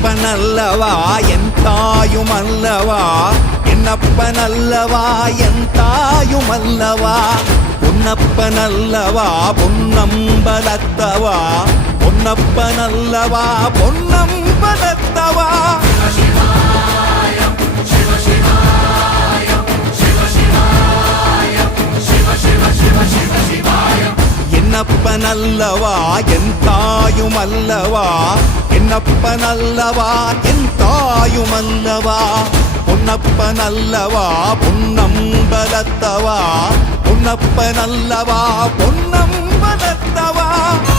என்னப்பனல்லவா என் தாயுமல்லவா என்னப்பனல்லவா என் தாயுமல்லவா பொன்னப்பனல்லவா பொன்னம்பலத்தவா பொன்னப்பனல்லவா பொன்னம்பலத்தவா என்னப்பனல்லவா என் தாயுமல்லவா என்னப்பனல்லவா என் தாயுமல்லவா பொன்னப்பனல்லவா பொன்னம்பலத்தவா பொன்னப்பனல்லவா பொன்னம்பலத்தவா